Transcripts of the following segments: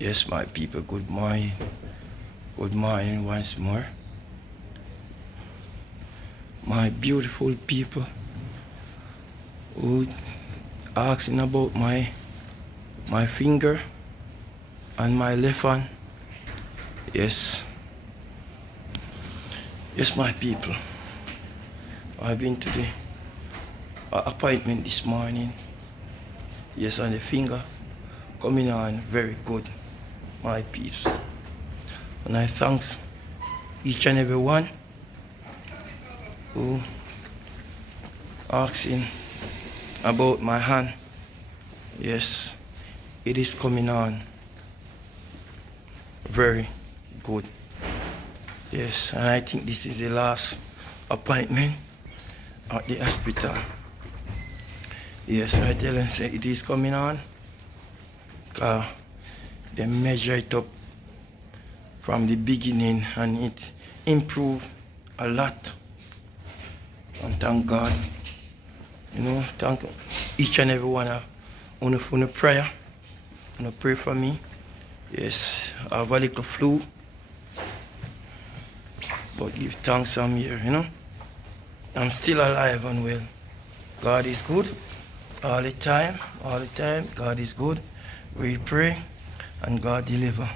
Yes, my people, good morning. Good morning once more. My beautiful people who asking about my finger and my left hand. Yes. Yes, my people. I've been to the appointment this morning. Yes, and the finger coming on very good, my peeps. And I thanks each and every one who asking about my hand. Yes, it is coming on very good. Yes, and I think this is the last appointment at the hospital. Yes, I tell them say it is coming on. They measure it up from the beginning and it improved a lot. And thank God. You know, thank each and every one of you for the prayer. You pray for me. Yes, I have a little flu. But give thanks I'm here, you know. I'm still alive and well. God is good all the time, God is good. We pray and God deliver.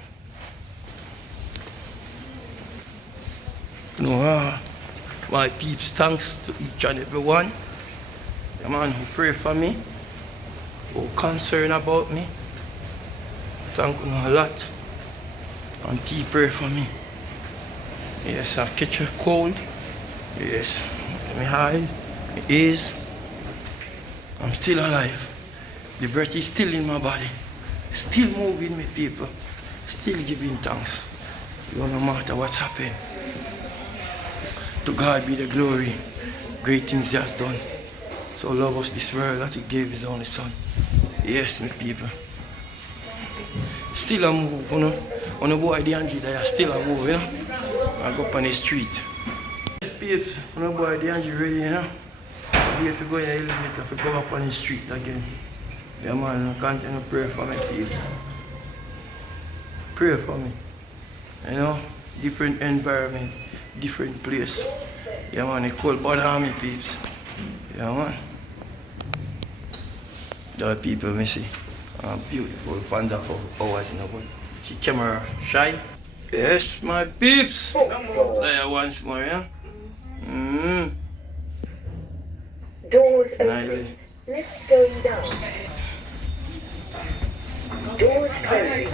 You know, my peeps, thanks to each and every one. The man who pray for me, who concerned about me. Thank you a lot. And keep pray for me. Yes, I've catch a cold. Yes, my eye, my ears. I'm still alive. The breath is still in my body. Still moving, my people. Still giving thanks. You know, no matter what's happened. To God be the glory. Great things He has done. So love us this world that He gave His only Son. Yes, my people. Still a move, you know. On the boy the Angie there, still a move, you know. I go up on the street. Yes, peeps, on the boy the Angie ready, you know. If you go in the elevator, if you go up on the street again. Yeah man, continue to pray for me, peeps. Pray for me. You know, different environment, different place. Yeah man, the cold bother me, peeps. Yeah man. The people me see. Beautiful fans of ours in the world. She camera shy. Yes, my peeps. There once more, yeah. Doors open. Lift going down. Doors closing.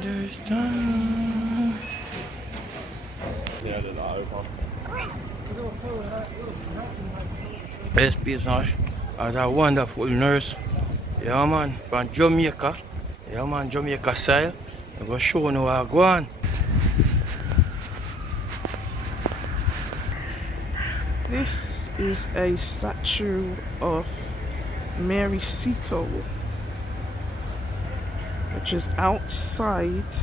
There's time. Best business as a wonderful nurse. Yeah man, from Jamaica. Yeah man, Jamaica style. I'm gonna show you how I go on. This is a statue of Mary Seacole, which is outside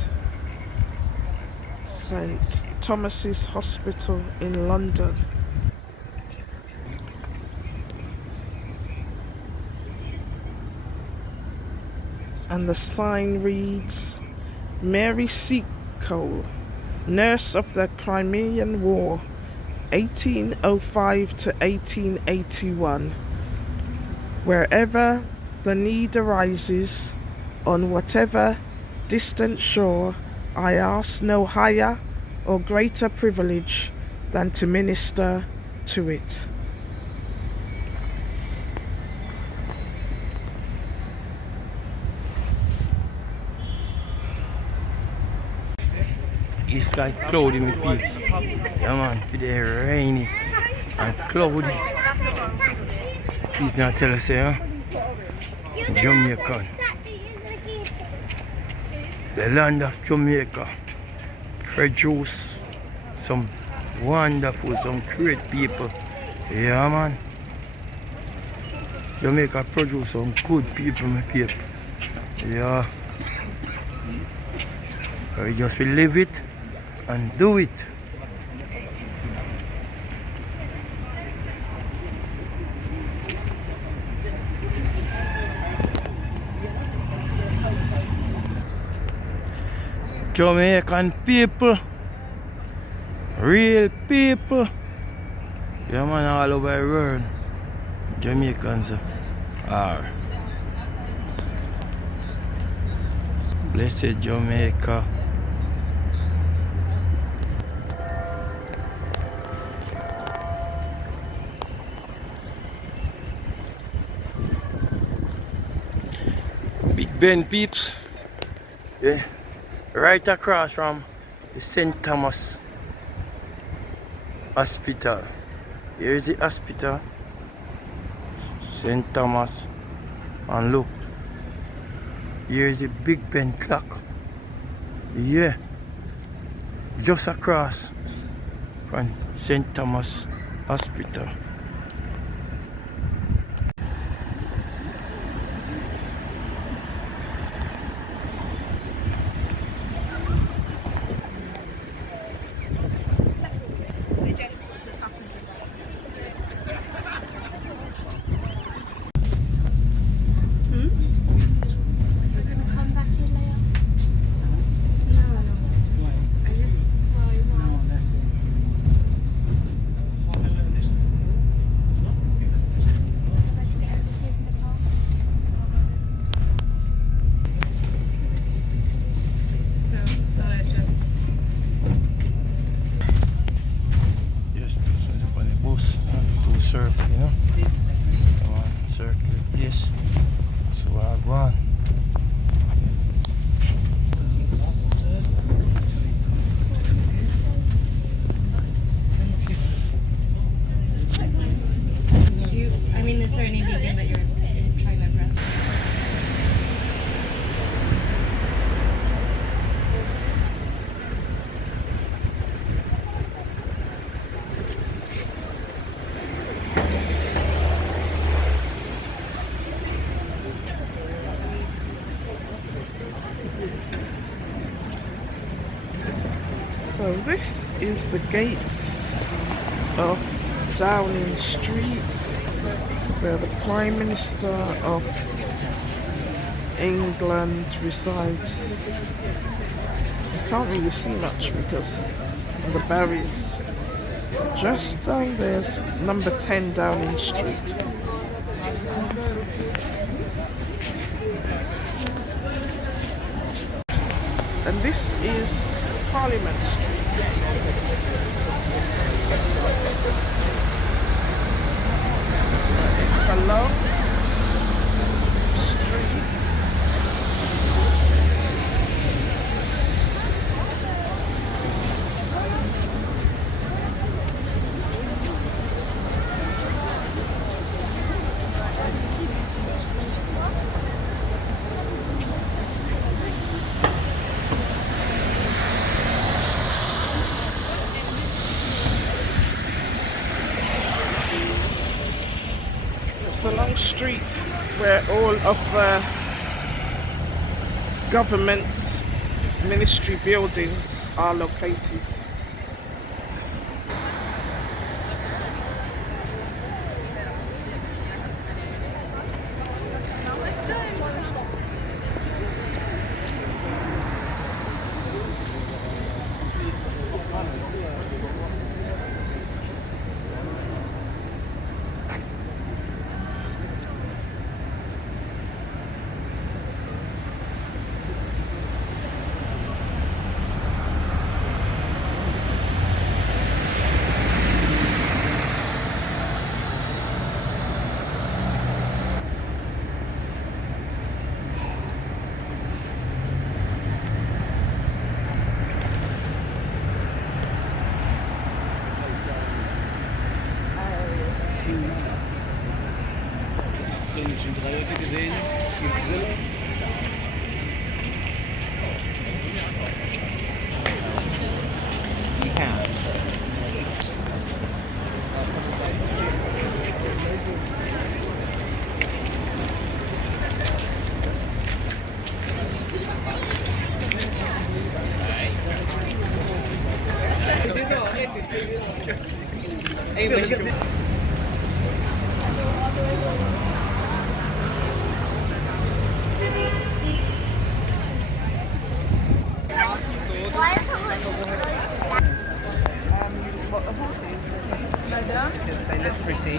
St. Thomas's Hospital in London. And the sign reads, Mary Seacole, nurse of the Crimean War, 1805 to 1881. Wherever the need arises, on whatever distant shore, I ask no higher or greater privilege than to minister to it. It's like cloudy, my peeps. Yeah man, today rainy and cloudy. Please not tell us, yeah? Jamaica. The land of Jamaica produce some wonderful, some great people. Yeah man. Jamaica produce some good people, my people. Yeah. We just will live it and do it. Jamaican people, real people. Yeah man, all over the world, Jamaicans are. Blessed Jamaica. Big Ben peeps. Yeah. Right across from the St. Thomas Hospital. Here is the hospital, St. Thomas, and look, here is the Big Ben clock. Yeah, just across from St. Thomas Hospital. Circle, you know? Come on, circle the place. So I go on. Is there any vegan that you're trying to address? So this is the gates of Downing Street, where the Prime Minister of England resides. You can't really see much because of the barriers. Just down there's number 10 Downing Street. And this is Parliament Street. It's a long street. A long street where all of the government ministry buildings are located. What the horses? Because they look pretty.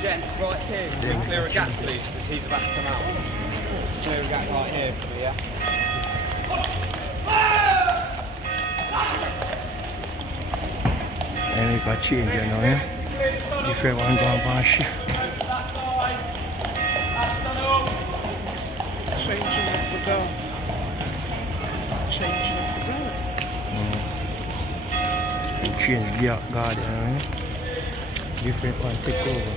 Gents, right here, can you clear a gap please, because he's about to come out. Clear a gap right here for me, yeah? And we got change, you know, yeah? Different one going on shift. Changing of the guard. Changing of the guard. Change the guard, you know, yeah? Different one take over.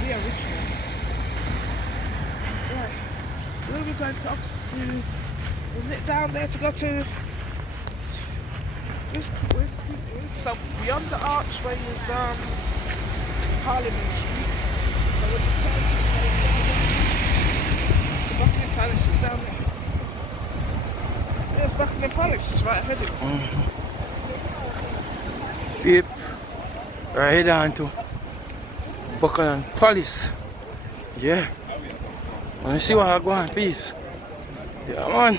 the original. Right. Where are we going to Oxford? Was it down there to go to? So beyond the archway is Parliament Street. So when you turn the Buckingham Palace is down there. There's Buckingham Palace, it's right ahead of you. Yep. Right down to Buckingham Palace. Yeah. Let me see what I go on, please. Yeah, man.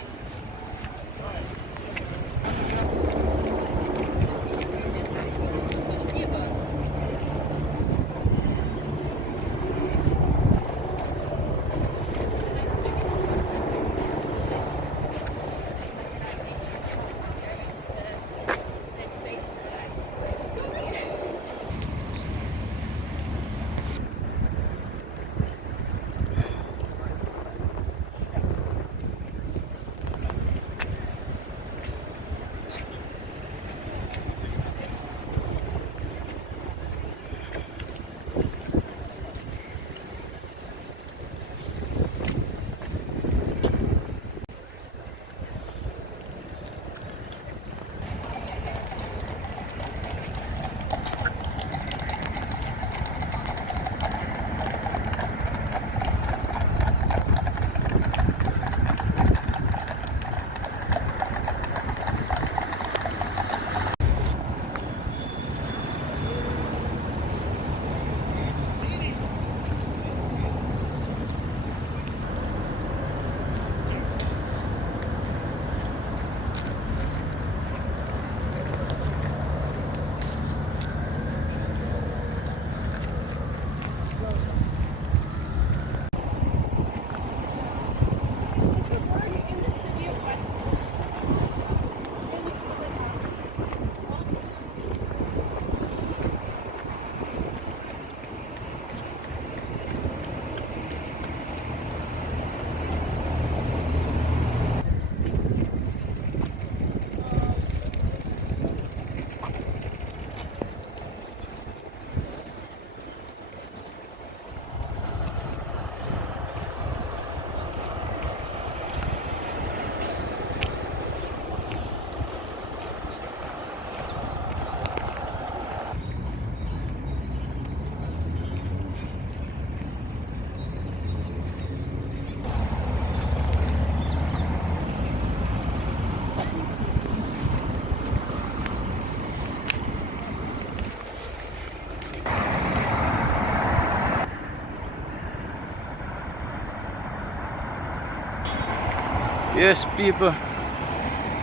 Yes, people.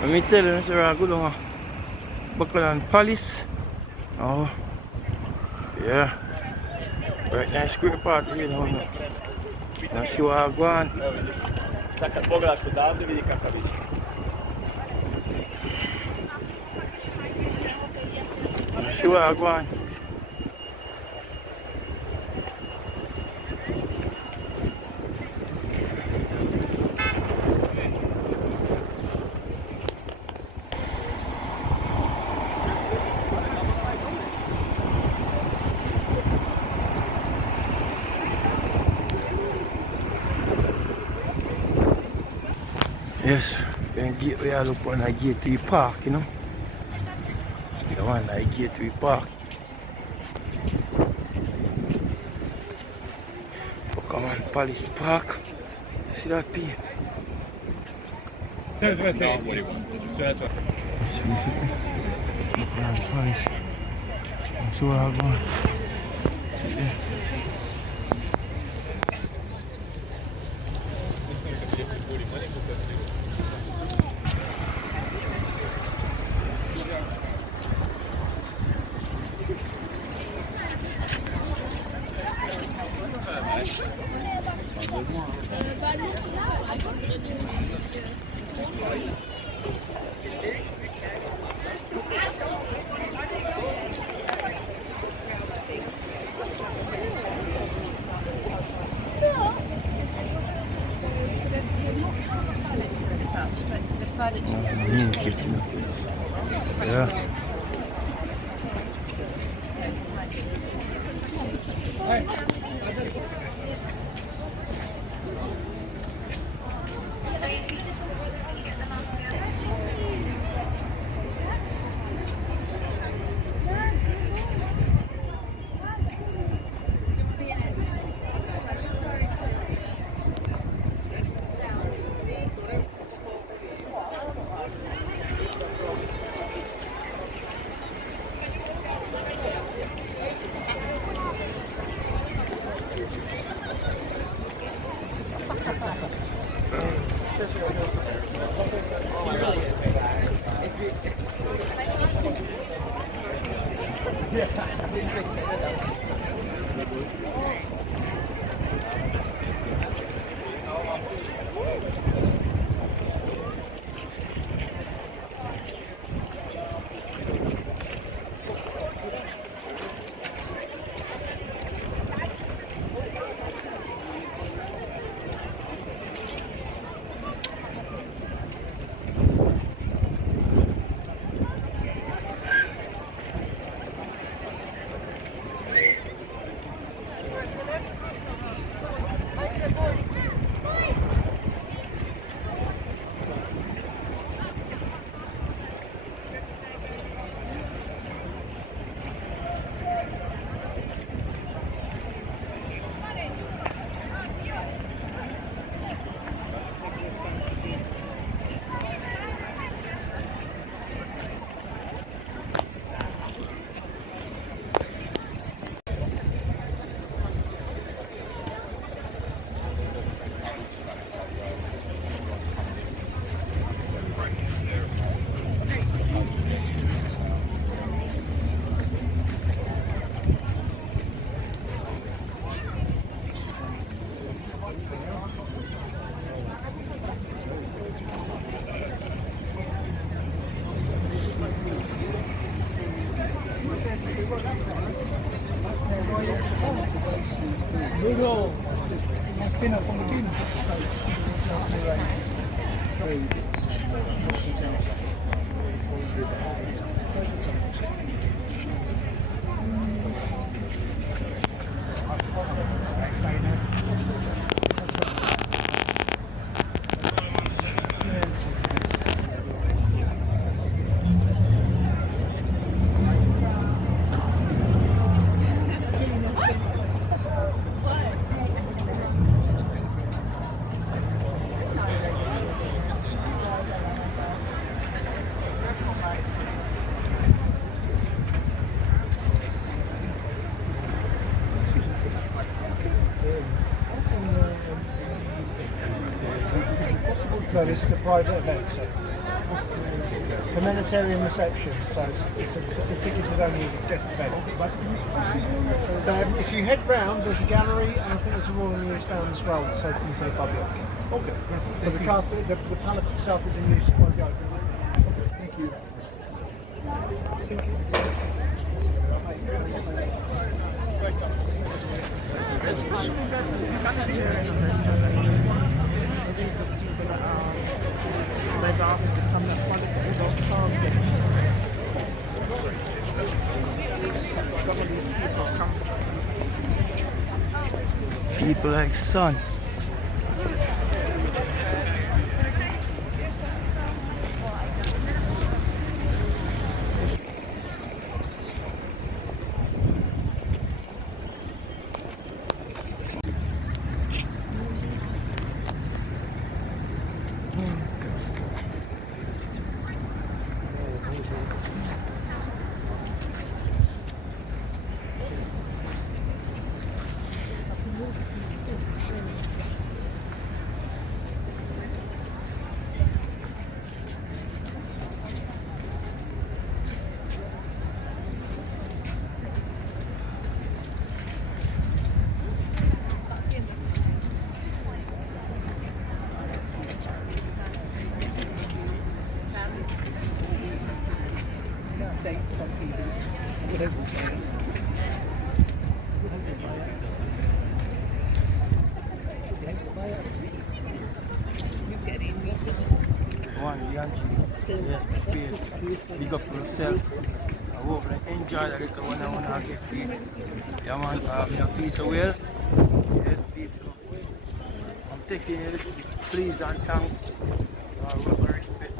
Let me tell you, sir, I go down Buckingham Palace. Oh, yeah. Right nice great party here now. Now see what I go on. Now see what I go on. Yes, then gateway I look on a Gateway Park, you know. The one like Gateway Park. Buckingham Palace Park. See that people? That's what he wants. So that's what. Buckingham Palace. That's where I go. See there. Yeah. It's been up on the bin. So it's what's it else? No, this is a private event, so humanitarian reception. So it's a ticketed only guest event. If you head round, there's a gallery, and I think there's a Royal Newsstand as well that's open to the public. Okay. But the castle, the palace itself is in use. It won't be open. Thank you. They've asked to come this way to those cars. Some of these people come. People like son. One, Yankee. Yes, paid. Big up yourself. I hope you enjoy the little one I want to get paid. Yeah, man, a piece of well. Yes, paid. So I'm taking it. Please and thanks. With respect.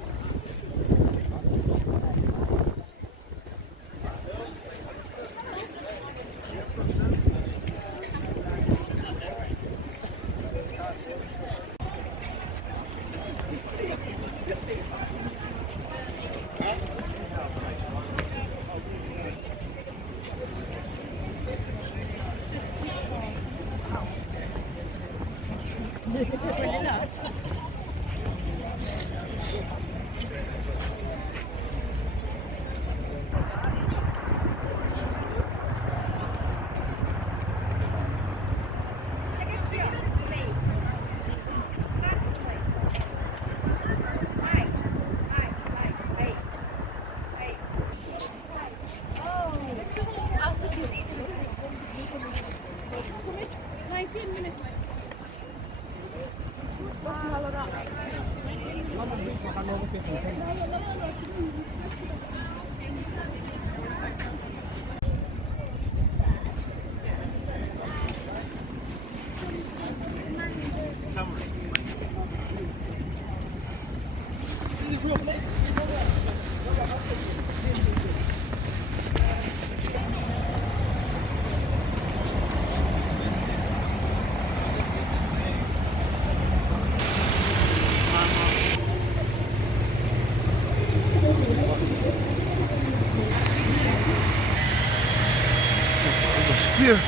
Square.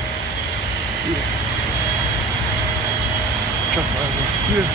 Yeah. Trafalgar Square.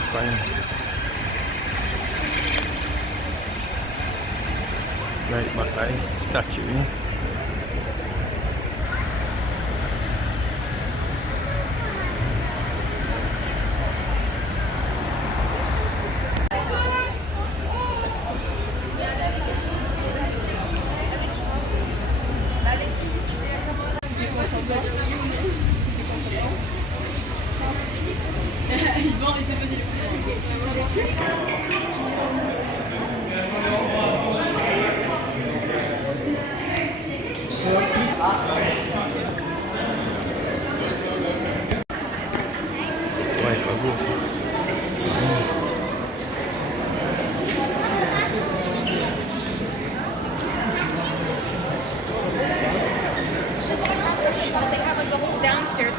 back on him. Right back on his statue. Wife, I go. They have like the whole downstairs.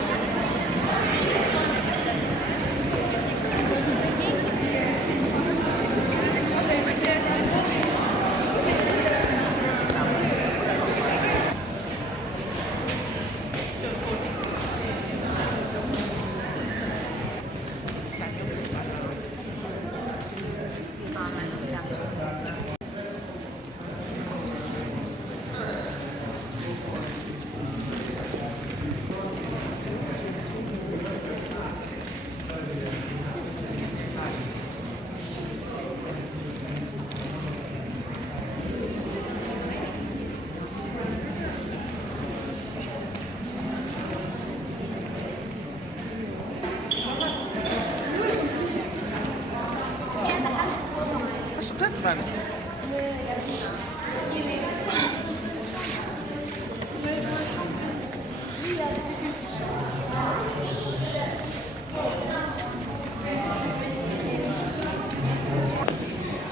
What's that, man?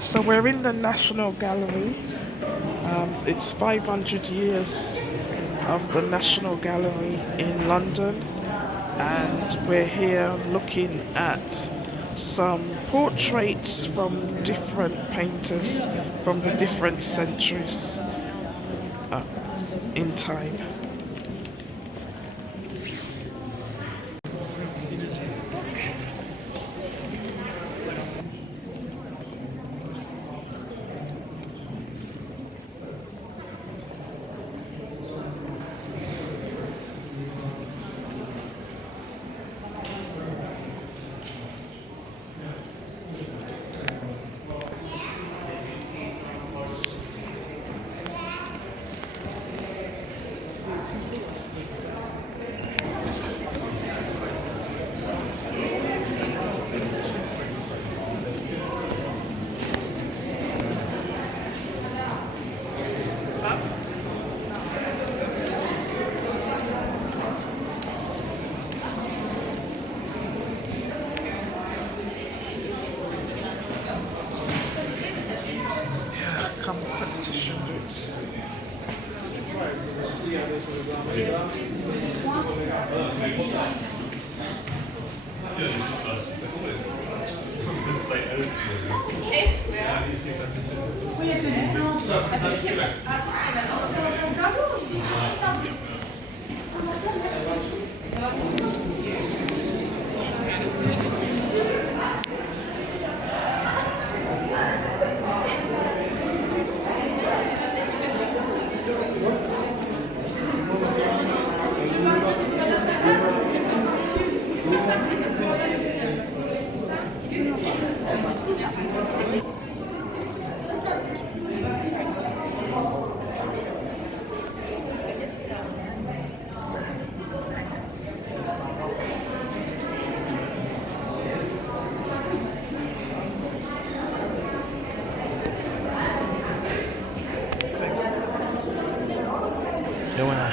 So we're in the National Gallery. It's 500 years of the National Gallery in London, and we're here looking at some portraits from different painters from the different centuries in time. Competition books. You wanna?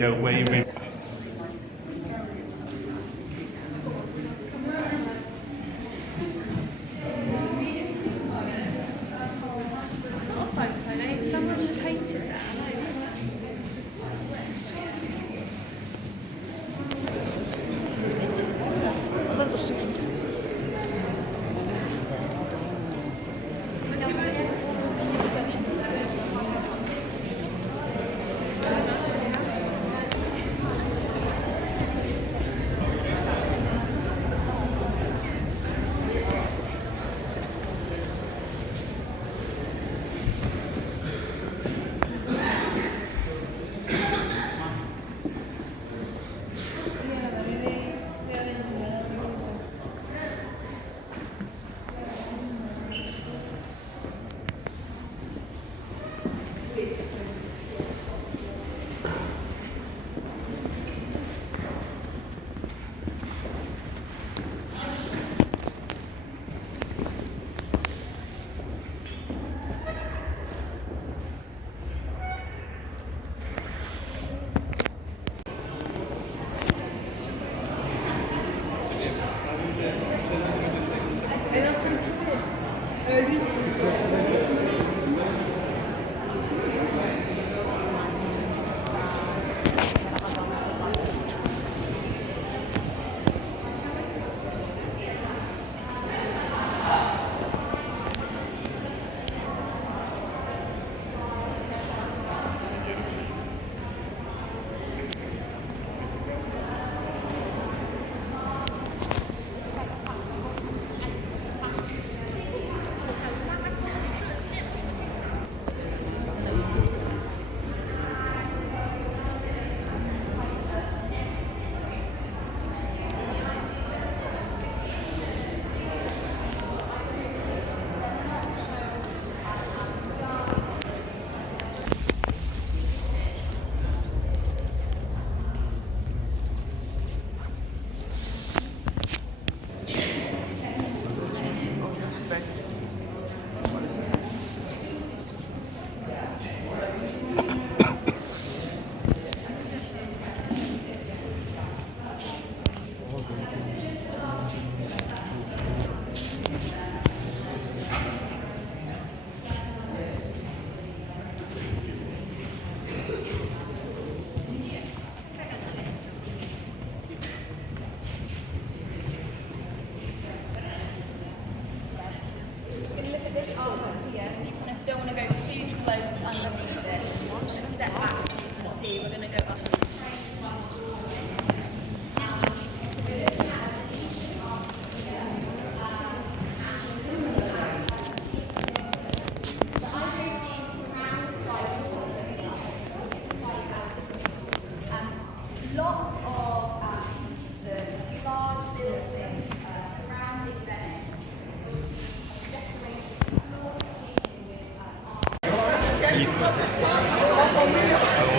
Yeah, way, way. Someone painted that.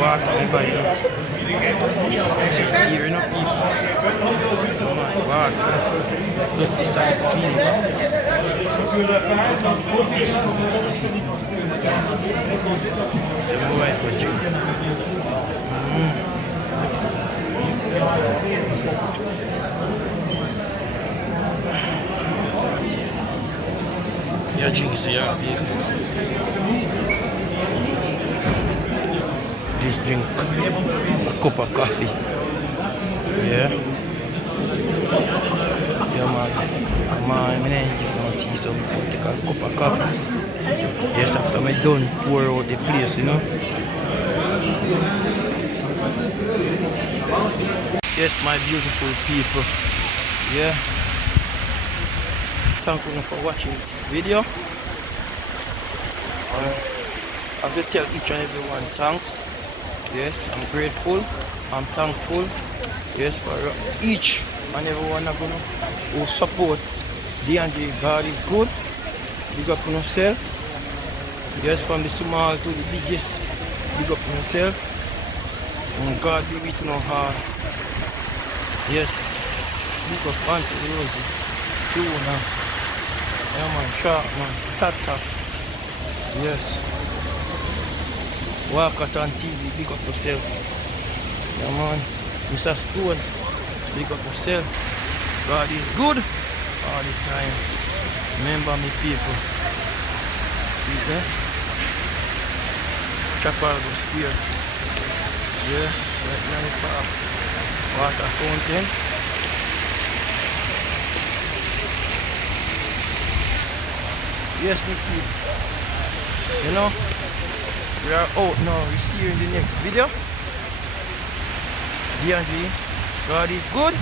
Water me buy, you know. So here, you know, people. Water. Just this side of the peeling back. So my wife will drink. Yeah, drinks here, baby. This drink, a cup of coffee. Yeah. Yeah, man. I'm going to drink no tea, so I'm going to take a cup of coffee. Yes, after I'm done, pour out the place, you know. Yes, my beautiful people. Yeah. Thank you for watching this video. I have to tell each and every one thanks. Yes, I'm grateful. I'm thankful. Yes, for each and every one of you who support D&J. God is good. Big up on yourself. Yes, from the small to the biggest. Big up on yourself. And God be with you heart. Yes. Big up Auntie Rosie. Too now. Yeah man, sharp man. Tata. Yes. Walk out on TV, big up yourself. Yeah man. Mr. Stone, big up yourself. God is good all the time. Remember me people. See there? Trafalgar Square. Yeah, right now the park. Water fountain. Yes, me people. You know, we are out now. We see you in the next video. D&G, God is good.